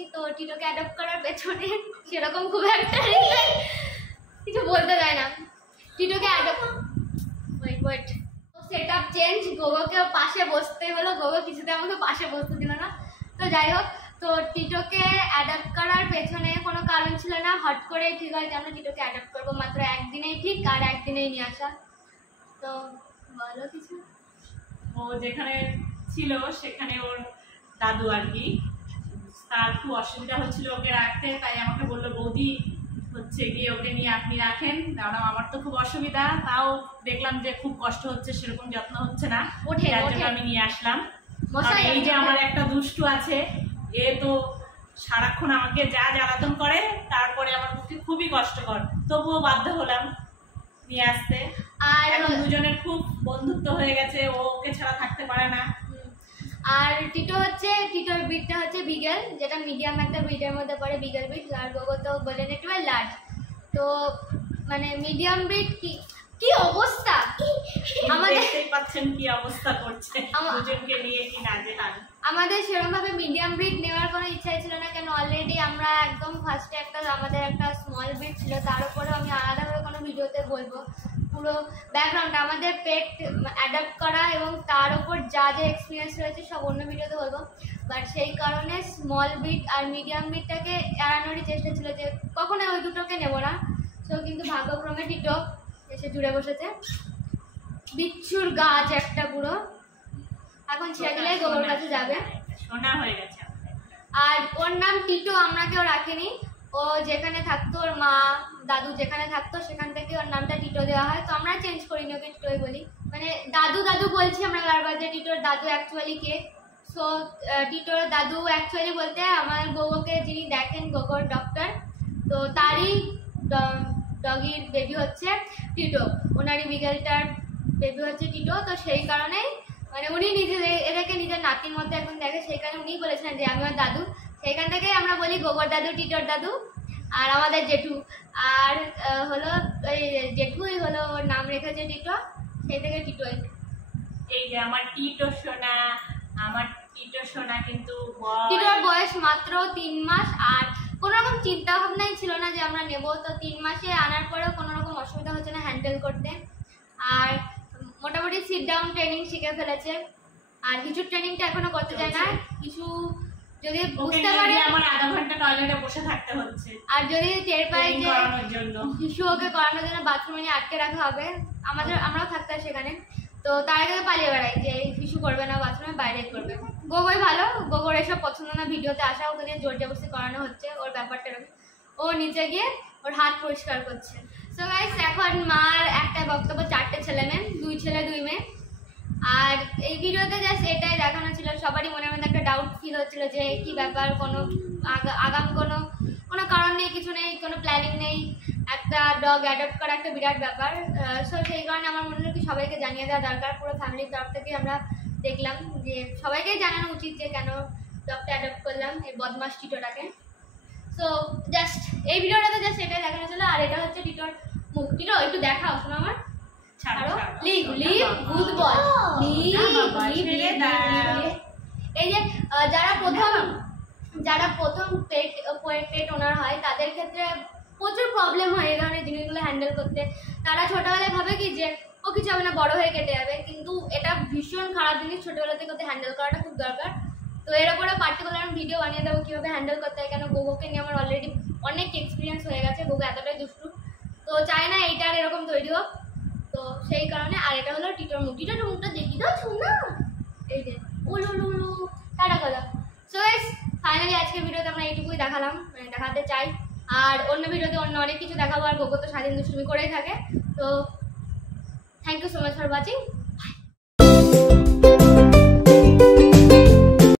করছি। তো টিটোকে অ্যাডপ্ট করার পেছনে সেরকম খুব একটা কিছু বলতে দেয় না। টিটোকে অ্যাডপ্ট ওয়েট সেটআপ চেঞ্জ, গোগোকে পাশে বসতে হলো, গোগো কিছুতে আমাকে পাশে বসতে দিল না। তো যাই হোক, তো টিটোকে অ্যাডপ্ট করার পেছনে কোনো কারণ ছিল না, হট করে ঠিক হয় যে আমরা টিটোকে অ্যাডপ্ট করবো, মাত্র একদিনেই ঠিক আর একদিনেই নিয়ে আসা। তো বলো কিছু। ও যেখানে ছিল সেখানে ওর দাদু আর কি, তার খুব অসুবিধা হচ্ছিল ওকে রাখতে, তাই আমাকে বললো বৌদি হচ্ছে গিয়ে ওকে নিয়ে আপনি রাখেন। কারণ আমার তো খুব অসুবিধা, তাও দেখলাম যে খুব কষ্ট হচ্ছে, সেরকম যত্ন হচ্ছে না, যার জন্য আমি নিয়ে আসলাম। এই যে আমার একটা দুষ্টু আছে, এ তো সারাক্ষণ আমাকে যা জ্বালাতন করে, তারপরে আমার পক্ষে খুবই কষ্টকর, তবুও বাধ্য হলাম নিয়ে আসতে। আর এখন দুজনের খুব বন্ধুত্ব হয়ে গেছে, ও ওকে ছাড়া থাকতে পারে না। আর টিটো হচ্ছে, টিটোর ব্রিডটা হচ্ছে বিগেল, যেটা মিডিয়াম একটা ব্রিডের মধ্যে পড়ে, বিগেল ব্রিড। আর গোগো তো গোল্ডেন রিট্রিভার লার্জ। তো মানে মিডিয়াম ব্রিড কি অবস্থা আমাদের, দেখতেই পাচ্ছেন কি অবস্থা করছে দুজনকে নিয়ে, কি নাজেহাল। আমাদের সেরকম ভাবে মিডিয়াম ব্রিড নেওয়ার কোনো ইচ্ছাই ছিল না, কেন অলরেডি আমরা একদম ফার্স্টে আমাদের একটা স্মল ব্রিড ছিল, তার উপরেও আমি আলাদাভাবে কোনো ভিডিওতে বলবো পুরো ব্যাকগ্রাউন্ড, আমাদের পেট অ্যাডাপ্ট করা এবং তার উপর যা যা এক্সপিরিয়েন্স রয়েছে সব অন্য ভিডিওতে বলবো। বাট সেই কারণে স্মল ব্রিড আর মিডিয়াম ব্রিডটাকে এড়ানোরই চেষ্টা ছিল যে কখনো ওই দুটোকে নেবো না। তো কিন্তু ভাগ্যক্রমে টিটো এসে জুড়ে বসেছে, বিচ্ছুর গাছ একটা পুরো, এখন ছেড়ে দিলে গোবর কাছে যাবে, সোনা হয়ে গেছে। আর ওর নাম টিটো আমরা কেউ রাখিনি, ও যেখানে থাকতো ওর মা দাদু যেখানে থাকতো সেখান থেকে ওর নামটা টিটো দেওয়া হয়। তো আমরা চেঞ্জ করিনি, ওকে টিটোই বলি। মানে দাদু দাদু বলছি আমরা বারবার যে টিটোর দাদু অ্যাকচুয়ালি কে। সো টিটোর দাদু অ্যাকচুয়ালি বলতে আমার গোগোকে যিনি দেখেন, গোগোর ডক্টর, তো তারই ডগির বেবি হচ্ছে টিটো, ওনারই বিগেলটার বেবি হচ্ছে টিটো। তো সেই কারণেই মানে উনি এদেরকে নিজের নাতির মধ্যে এখন দেখে, সেই কারণে উনি বলেছিলেন যে আমি ওর দাদু, সেইখান থেকেই আমরা বলি গোবর দাদু, টিটোর দাদু। আর আমাদের জেঠু, আর হলো ওই জেঠুই হলো ওর নাম রেখেছে টিটো, সেই থেকে টিটোই। এই যে আমার টিটো সোনা, আমার টিটো সোনা কিন্তু টিটোর বয়স মাত্র 3 মাস, আর কোনো রকম চিন্তা ভাবনাই ছিল না যে আমরা নেব। তো 3 মাসে আনার পরেও কোনো রকম অসুবিধা হচ্ছে না হ্যান্ডেল করতে, আর মোটামুটি সিট ডাউন ট্রেনিং শিখে ফেলেছে। আর কিছু ট্রেনিংটা এখনো করতে যায় না, কিছু যদি বুঝতে পারে, আমার আধা ঘন্টা টয়লেটে বসে থাকতে হচ্ছে। আর যদি টের পাই যে শিশু ওকে করানোর জন্য বাথরুমে নিয়ে আটকে রাখা হবে, আমরাও থাকতে হয় সেখানে, তো তার আগে পালিয়ে বেড়াই যে শিশু করবে না, বাথরুমে বাইরে করবে। গোগোই ভালো, গোগোর এসব পছন্দ না ভিডিওতে আসা, ওকে দিয়ে জোর জবরদস্তি করানো হচ্ছে, ওর ব্যাপারটা এরকম। ও নিচে গিয়ে ওর হাত পরিষ্কার করছে। সো গাইস, এখন মার একটা বক্তব্য, 4টে ছেলে মেয়ে, 2 ছেলে 2 মেয়ে। আর এই ভিডিওতে জাস্ট এটাই দেখানো ছিল, সবারই মনের মধ্যে একটা ডাউট ফিল হচ্ছিল যে কি ব্যাপার, কোনো আগাম কোনো কারণ নেই, কিছু নেই, কোনো প্ল্যানিং নেই, একটা ডগ অ্যাডপ্ট করা একটা বিরাট ব্যাপার। সো সেই কারণে আমার মনে হলো কি সবাইকে জানিয়ে দেওয়া দরকার, পুরো ফ্যামিলির তরফ থেকে আমরা দেখলাম যে সবাইকেই জানানো উচিত যে কেন ডগটা অ্যাডপ্ট করলাম, এই বদমাস টিটোটাকে। সো জাস্ট এই ভিডিওটাতে জাস্ট এটাই দেখানো ছিল। আর এটা হচ্ছে টিটোর মুখ। টিটো একটু দেখাও, শোনো আমার, ছাড়ো, লিভ গুড বল, এই যে যারা প্রথম পেট ওনার হয় তাদের ক্ষেত্রে প্রচুর প্রবলেম হয় এই ধরনের জিনিসগুলো হ্যান্ডেল করতে। তারা ছোটবেলায় ভাবে কি যে ও কিছু হবে না, বড় হয়ে কেটে যাবে, কিন্তু এটা ভীষণ খারাপ জিনিস, ছোটবেলা থেকে ওদের হ্যান্ডেল করাটা খুব দরকার। তো এর উপরে পার্টিকুলার আমি ভিডিও বানিয়ে দেবো কীভাবে হ্যান্ডেল করতে হয়, কেন গোগোকে নিয়ে আমার অলরেডি অনেক এক্সপিরিয়েন্স হয়ে গেছে, গোগো এতটাই দুষ্টু, তো চাই না এইটার এরকম তৈরি হোক। তো সেই কারণে। আর এটা হলো টিটোর মুখ, টিটোর মুখটা দেখি দাও না, এই যে উলু টাটা কথা। সো গাইস, ফাইনালি আজকের ভিডিওতে আমরা এইটুকুই দেখালাম, মানে দেখাতে চাই। আর অন্য ভিডিওতে অন্য অনেক কিছু দেখাবো, আর গোগো তো স্বাধীন দুষ্টুমি করেই থাকে। তো thank you so much for watching.